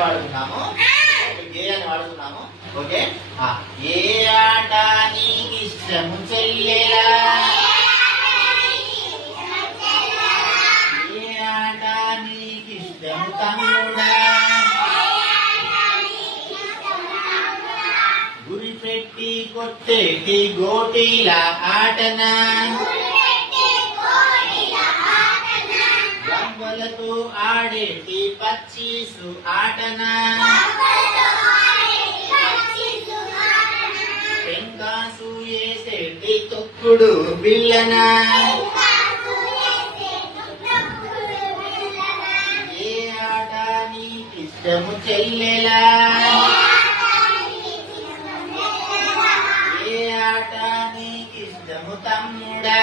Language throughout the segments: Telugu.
వాడుతున్నాము, ఏ అని వాడుతున్నాము. ఓకే, ఏ ఆట నీకు ఇష్టము చెల్లెలా, ఏ ఆట నీకు ఇష్టము తమ్ముడా, గురి పెట్టి కొట్టేటి గోటీల ఆటనా, గవ్వలతో ఆడేటి పచ్చీసు ఆటనా, పెంకాసు వేసేటి తొక్కుడు బిల్లనా, ఏ ఆట నీకిష్టము చెల్లెలా, ఏ ఆట నీకిష్టము తమ్ముడా,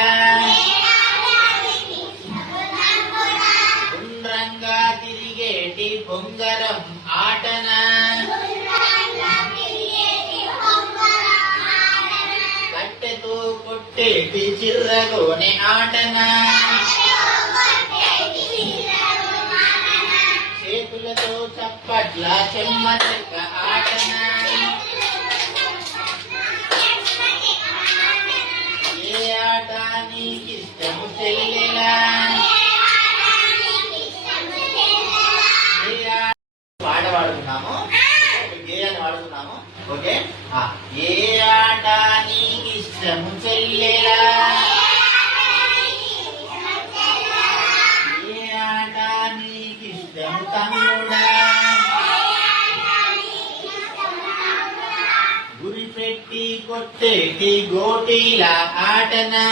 గుండ్రంగా తిరిగేటి బొంగరం ఆటనా, కట్టెతో కొట్టేటి చిర్రగోనె ఆటనా, చేతులతో చప్పట్ల చెమ్మ చెక్క ఆటనా, ఏ ఆట నీకిష్టము చెల్లెలా, పాట వాడుతున్నాము, ఏ అని వాడుతున్నాము. ఓకే, ఏ ఆట నీకిష్టము చెల్లెలా, ఏ ఆట నీకిష్టము తమ్ముడా, గురి పెట్టి కొట్టేటి గోటీల ఆటనా,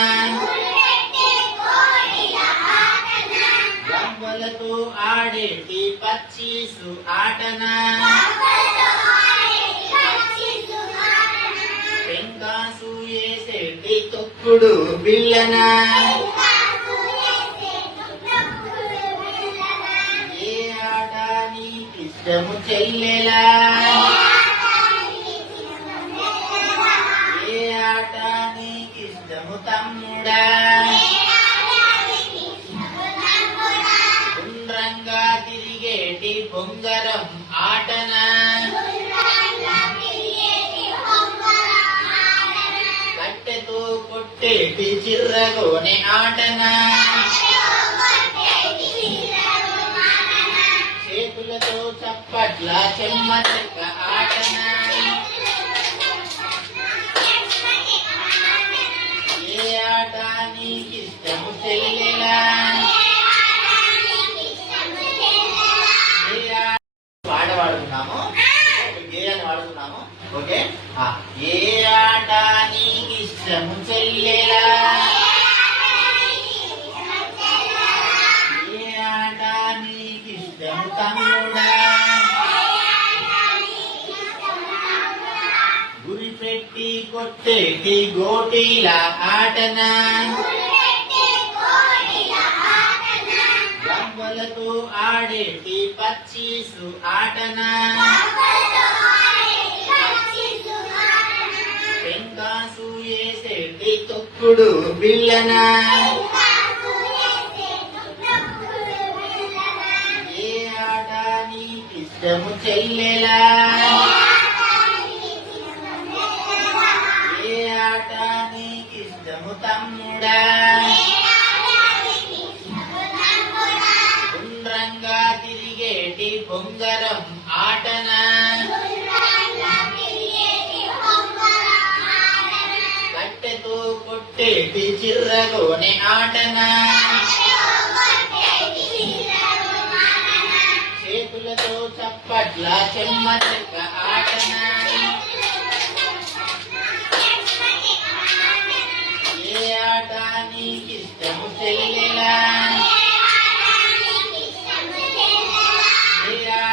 గవ్వలతో ఆడేటి పచ్చీసు ఆటనా, పెంకాసు వేసేటి తొక్కుడు బిల్లనా, ఏ ఆట నీకిష్టము చెల్లెలా, ఏ ఆట నీకిష్టము తమ్ముడా, గుండ్రంగా తిరిగేటి బొంగరం ఆటనా, కట్టెతో కొట్టేటి చిర్రగోనె ఆటనా, చేతులతో చప్పట్ల చెమ్మ చెక్క ఆటనా, ఏ ఆట నీకిష్టము చెల్లెలా, పాట వాడుతున్నాము, ఏ అని వాడుతున్నాము. ఓకే, ఏ ఆట నీకిష్టము చెల్లెలా, ఏ ఆట నీకిష్టము తమ్ముడా, గురి పెట్టి కొట్టేటి గోటీల ఆటనా, గవ్వలతో ఆడేటి పచ్చీసు ఆటనా, పెంకాసు వేసేటి తొక్కుడు బిల్లనా, ఏ ఆట నీకిష్టము చెల్లెలా, ఏ ఆట నీకిష్టము తమ్ముడా, గుండ్రంగా తిరిగేటి బొంగరం ఆటనా, కట్టెతో కొట్టేటి చిర్రగోనె ఆటనా, చేతులతో చప్పట్ల చెమ్మ చెక్క ఆటనా, ఏ ఆట నీకిష్టము చెల్లెలా.